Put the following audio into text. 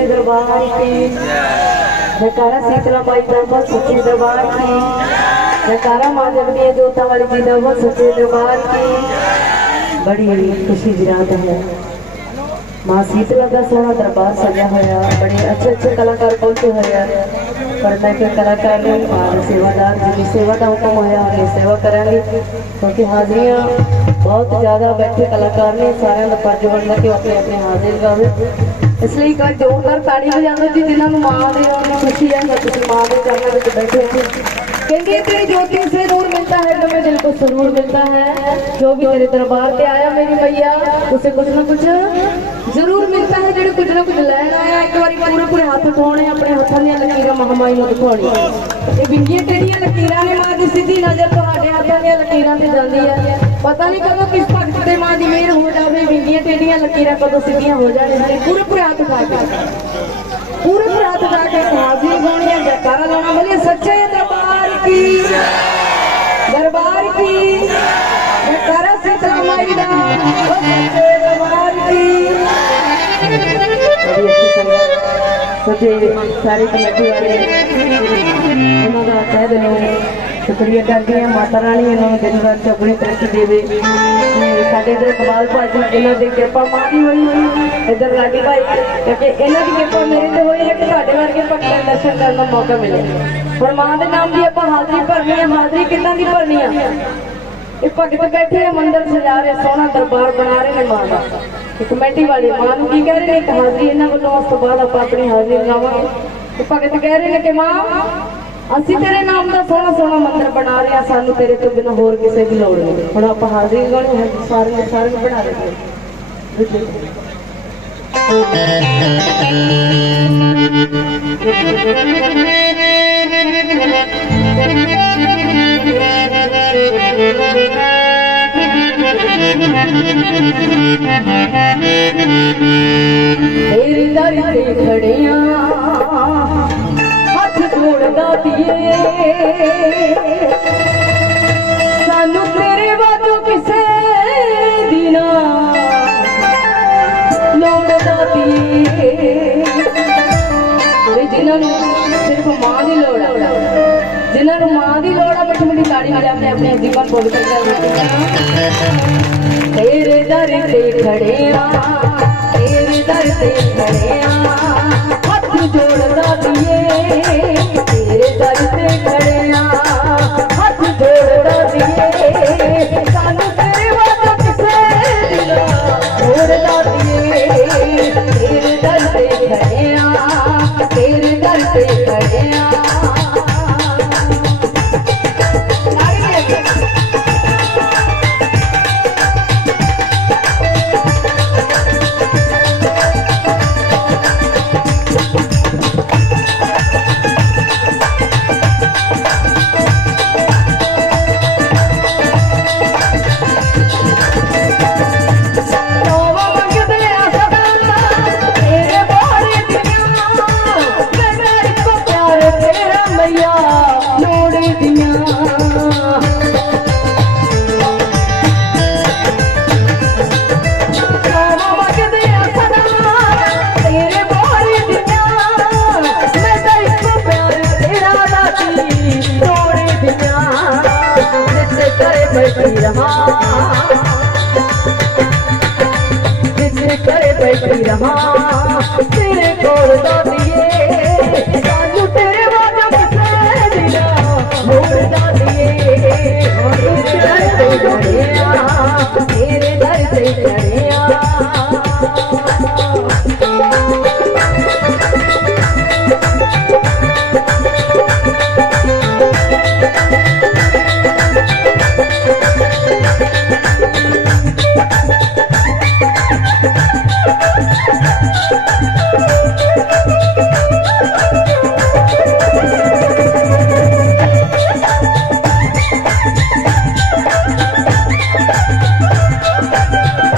दरबार की। जयकारा शीतला माई दरबार दरबार की। जयकारा माँ जगनी जोता वाली जी दरबार सच्चे दरबार की। बड़ी खुशी की रात माँ शीतला का सोना दरबार सजा होया बड़े अच्छे अच्छे कलाकार पहुँचे होया पर मैं के कलाकार नहीं मार सेवादार जी की सेवा का हुक्म होया सेवा करेंगे। क्योंकि हाजिरियाँ बहुत ज़्यादा बैठे कलाकार ने, सारे फ़र्ज़ जो बन के अपने अपने हाजिर गावे ਇਸ ਲਈ ਇੱਕ ਜੋਰਦਾਰ ਤਾੜੀ ਵਜਾਉਂਦੇ ਜੀ ਜਿਨ੍ਹਾਂ ਨੂੰ ਮਾਂ ਦੇ ਆਉਣ ਦੀ ਖੁਸ਼ੀ ਹੈ ਕਿ ਤੁਸੀਂ ਮਾਂ ਦੇ ਚਰਨਾਂ ਵਿੱਚ ਬੈਠੇ ਹੋ ਕਹਿੰਦੀ है, तेरी ज्योति से नूर मिलता है तो मैं दिल को सुरूर मिलता है जो भी तेरे दरबार पे आया मेरी मैया उसे कुछ ना कुछ ਜ਼ਰੂਰ ਮਿਲਦਾ ਹੈ ਜਿਹੜੇ ਕੁਝ ਨਾ ਕੁਝ ਲੈਣ ਆਇਆ ਇੱਕ ਵਾਰੀ ਪੂਰੇ ਪੂਰੇ ਹੱਥ ਉਠਾਉਣੇ ਆਪਣੇ ਹੱਥਾਂ ਦੀਆਂ ਲਕੀਰਾਂ ਮਹਾਮਾਈ ਨੂੰ ਦਿਖਾਉਣੀ ਇਹ ਵਿੰਗੀਆਂ ਟੇਡੀਆਂ ਲਕੀਰਾਂ ਨੇ ਮਾਂ ਦੀ ਸਿੱਧੀ ਨਜ਼ਰ ਤੁਹਾਡੇ ਹੱਥਾਂ ਦੀਆਂ ਲਕੀਰਾਂ ਤੇ ਜਾਂਦੀ ਹੈ ਪਤਾ ਨਹੀਂ ਕਦੋਂ ਕਿਸ ਭਗਤ मेरिया लकीर कदों सीधिया हो जाने पूरे पूरे हाथ उठा के। पूरे पूरे हाथ उठा के हाजिरी गानी जयकारा लाना बोलिए, सच्चे दरबार की। दरबार की। जयकारा सीता माई दा सच्चे दरबार की। सच्चे सारी कमेटी वाले, उन्होंने कह देना ਸ਼ੁਕਰੀਆ ਕਰਦੀ ਹਾਂ ਮਾਤਾ ਰਾਣੀ ਇਹਨਾਂ ਨੂੰ ਦਿਨ ਰਾਤ ਚੌਗਣੀ ਤਰੱਕੀ ਦੇਵੇ। ਸਾਡੇ ਇਧਰ ਕਬਾਲ ਭਾਜੀ ਇਹਨਾਂ ਦੀ ਕਿਰਪਾ ਮਾਂ ਹੋਈ ਇਧਰ ਲਾਡੀ ਭਾਈ, ਕਿਉਂਕਿ ਇਹਨਾਂ ਦੀ ਕਿਰਪਾ ਮੇਰੇ ਤੇ ਹੋਈ ਹੈ ਕਿ ਤੁਹਾਡੇ ਵਰਗੇ ਭਗਤਾਂ ਦੇ ਦਰਸ਼ਨ ਕਰਨ ਦਾ ਮੌਕਾ ਮਿਲੇ। ਹੁਣ ਮਾਂ ਦੇ ਨਾਮ ਦੀ ਆਪਾਂ ਹਾਜ਼ਰੀ ਭਰਨੀ ਹੈ। ਹਾਜ਼ਰੀ ਕਿੱਦਾਂ ਦੀ ਭਰਨੀ ਆ? ਇਹ ਭਗਤ ਬੈਠੇ ਆ, ਮੰਦਰ ਸਜਾ ਰਹੇ ਸੋਹਣਾ ਦਰਬਾਰ ਬਣਾ ਰਹੇ ਨੇ ਮਾਂ ਦਾ। ਕਮੇਟੀ ਵਾਲੇ, ਮਾਂ ਨੂੰ ਕੀ ਕਹਿ ਰਹੇ ਨੇ? ਇੱਕ ਹਾਜ਼ਰੀ ਇਹਨਾਂ ਵੱਲੋਂ, ਉਸ ਤੋਂ ਬਾਅਦ ਆਪਾਂ ਆਪਣੀ ਹਾਜ਼ਰੀ ਲਗਾਵਾਂਗੇ ਭਗਤ ਕਹਿ ਰਹੇ ਨੇ ਕਿ ਮਾਂ ਅਸੀਂ ਤੇਰੇ ਨਾਮ ਦਾ ਸੋਹਣਾ ਸੋਹਣਾ ਮੰਦਰ ਬਣਾ ਰਹੇ ਆ ਸਾਨੂੰ ਤੇਰੇ ਤੋਂ ਬਿਨਾਂ ਹੋਰ ਕਿਸੇ ਦੀ ਲੋੜ ਨਹੀਂ। ਹੁਣ ਆਪਾਂ ਹਾਜ਼ਰੀ ਲਗਾਉਣੀ ਹੈ ਸਾਰੇ ਸਾਰੇ ਬਣਾ ਰਹੇ ਤੇਰੇ ਦਰ ਤੇ ਖੜਿਆ। अपने अपने जीवन बोल तेरे दर से खड़े तेरे दर से खड़े हाथ जोड़ता दिए तेरे दर बैठी रहा। ज़िक्र करे बैठी रहा। तेरे छोड़ दो दिए